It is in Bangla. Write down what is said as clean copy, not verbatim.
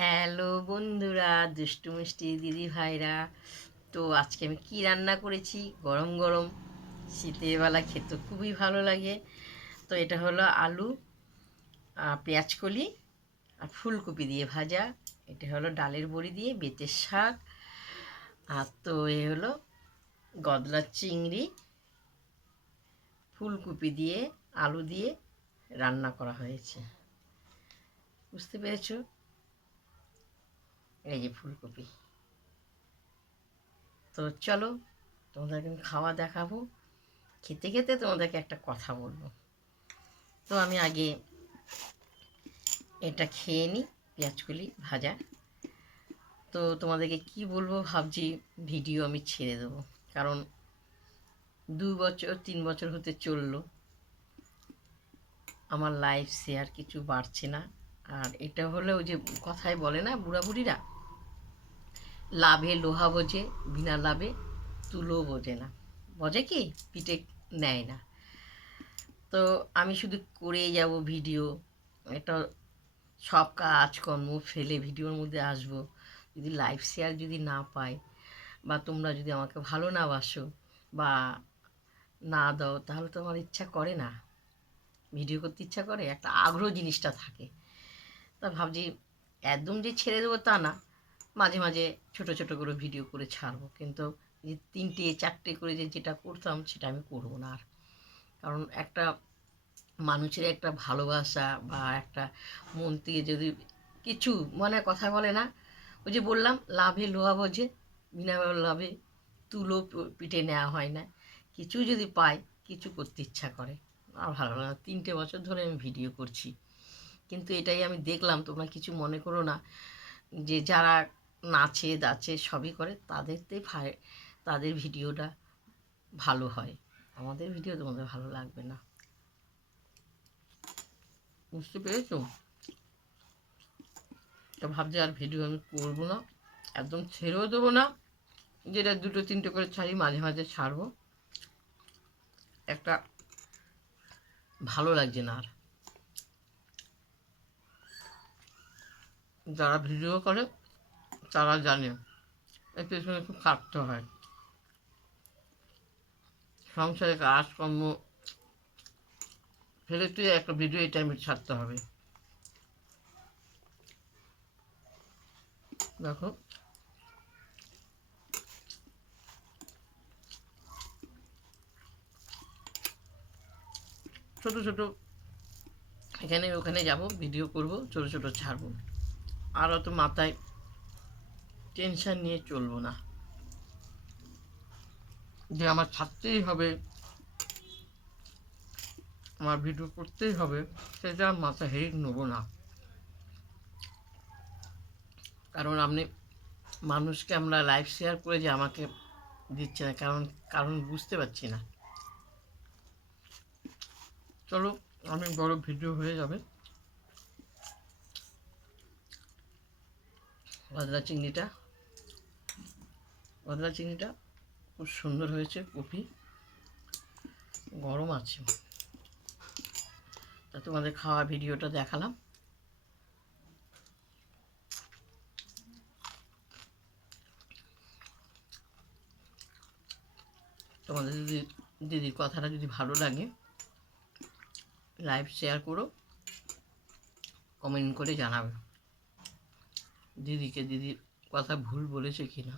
হ্যালো বন্ধুরা, দুষ্টু মিষ্টি দিদি ভাইরা। তো আজকে আমি কি রান্না করেছি, গরম গরম শীতের বেলা খেতে খুবই ভালো লাগে। তো এটা হলো আলু, পেঁয়াজকলি আর ফুলকপি দিয়ে ভাজা। এটা হলো ডালের বড়ি দিয়ে বেতের শাক। আর তো এ হলো গলদা চিংড়ি ফুলকপি দিয়ে আলু দিয়ে রান্না করা হয়েছে। বুঝতে পেরেছো? এই যে ফুলকপি। তো চলো, তোমাদেরকে আমি খাওয়া দেখাবো। খেতে খেতে তোমাদেরকে একটা কথা বলবো। তো আমি আগে এটা খেয়ে নিই, পেঁয়াজকলি ভাজা। তো তোমাদেরকে কি বলবো ভাবছি, ভিডিও আমি ছেড়ে দেবো। কারণ 2 বছর 3 বছর হতে চললো, আমার লাইফ শেয়ার কিছু বাড়ছে না। আর এটা হলে ওই যে কথায় বলে না বুড়া বুড়িরা, লাভে লোহা বোঝে, বিনা লাভে তুলো বোঝে না। বোঝে কি, পিঠে নেয় না। তো আমি শুধু করেই যাব ভিডিও। এটা সব কাজকর্ম ফেলে ভিডিওর মধ্যে আসবো, যদি লাইভ শেয়ার যদি না পাই, বা তোমরা যদি আমাকে ভালো না বাসো বা না দাও, তাহলে তো আমার ইচ্ছা করে না, ভিডিও করতে ইচ্ছা করে, একটা আগ্রহ জিনিসটা থাকে। তা ভাবছি একদম যে ছেড়ে দেবো তা না, মাঝে মাঝে ছোট ছোট করে ভিডিও করে ছাড়বো। কিন্তু যে 3টে 4টে করে যেটা করতাম সেটা আমি করবো না আর। কারণ একটা মানুষের একটা ভালোবাসা বা একটা মন থেকে যদি কিছু, মানে কথা বলে না, ওই যে বললাম লাভে লোহা বোঝে, বিনা লাভে তুলো পিঠে নেওয়া হয় না। কিছু যদি পাই, কিছু করতে ইচ্ছা করে। আর ভালো লাগে না। 3টে বছর ধরে আমি ভিডিও করছি, কিন্তু এটাই আমি দেখলাম, তোমরা কিছু মনে করো না, যে যারা নাচে দাচে সবই করে তাদের ভিডিওটা ভালো হয়, আমাদের ভিডিও তোমাদের ভালো লাগবে না। বুঝতে পেরেছো? তো ভাবছি আর ভিডিও আমি করবো না, একদম ছেড়েও দেবো না। যেটা 2-3টে করে ছাড়ি, মাঝে মাঝে ছাড়বো। একটা ভালো লাগছে না আর। যারা ভিডিও করে তারা জানে এর পেছনে খুব খাটতে হয়, সংসারে কাজকর্ম ফেলে তুই একটা ভিডিও এই টাইমে ছাড়তে হবে। দেখো, ছোট ছোট এখানে ওখানে যাব, ভিডিও করব, ছোট ছোট ছাড়বো। আর অত মাথায় টেনশন নিয়ে চলবো না যে আমার ছাড়তেই হবে, আমার ভিডিও করতেই হবে, সেটা মাথা হেড নেবো না। কারণ আপনি মানুষকে আমরা লাইভ শেয়ার করে যে আমাকে দিচ্ছে না, কারণ কারণ বুঝতে পারছি না। চলো, অনেক বড় ভিডিও হয়ে যাবে। গলদা চিংড়িটা গলদা চিংড়িটা খুব সুন্দর হয়েছে। কপি গরম আছে, তা তোমাদের খাওয়া ভিডিওটা দেখালাম। তোমাদের যদি দিদির কথাটা যদি ভালো লাগে, লাইভ শেয়ার করো, কমেন্ট করে জানাবে দিদিকে দিদির কথা ভুল বলেছে কিনা।